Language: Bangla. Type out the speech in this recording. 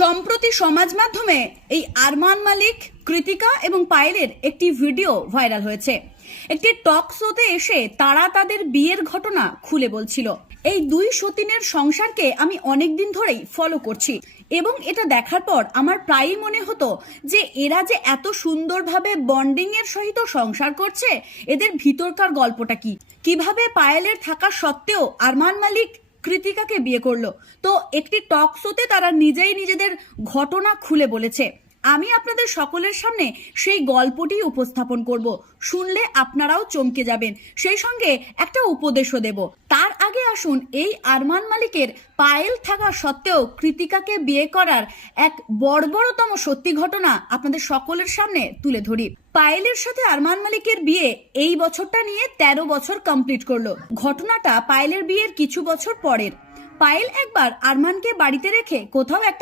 সম্প্রতি সমাজ মাধ্যমে এই আরমান মালিক, কৃতিকা এবং পায়েলের একটি ভিডিও ভাইরাল হয়েছে। একটি টক শোতে এসে তারা তাদের বিয়ের ঘটনা খুলে বলছিল। এই দুই সতীনের সংসারকে আমি অনেকদিন ধরেই ফলো করছি এবং এটা দেখার পর আমার প্রায়ই মনে হতো যে এরা যে এত সুন্দরভাবে বন্ডিং এর সহিত সংসার করছে, এদের ভিতরকার গল্পটা কি, কিভাবে পায়েলের থাকা সত্ত্বেও আরমান মালিক কৃতিকাকে বিয়ে করলো। তো একটি টক শোতে তারা নিজেই নিজেদের ঘটনা খুলে বলেছে। আমি আপনাদের সকলের সামনে সেই গল্পটি উপস্থাপন করব। শুনলে আপনারাও চমকে যাবেন, সেই সঙ্গে একটা উপদেশও দেব। তার আগে আসুন এই আরমান মালিকের পায়েল থাকা সত্ত্বেও কৃতিকাকে বিয়ে করার এক বর্বরতম সত্যি ঘটনা আপনাদের সকলের সামনে তুলে ধরি। পায়েলের সাথে আরমান মালিকের বিয়ে এই বছরটা নিয়ে 13 বছর কমপ্লিট করলো। ঘটনাটা পায়েলের বিয়ের কিছু বছর পরের। পায়েল একবার আরমানকে বাড়িতে রেখে কোথাও একটা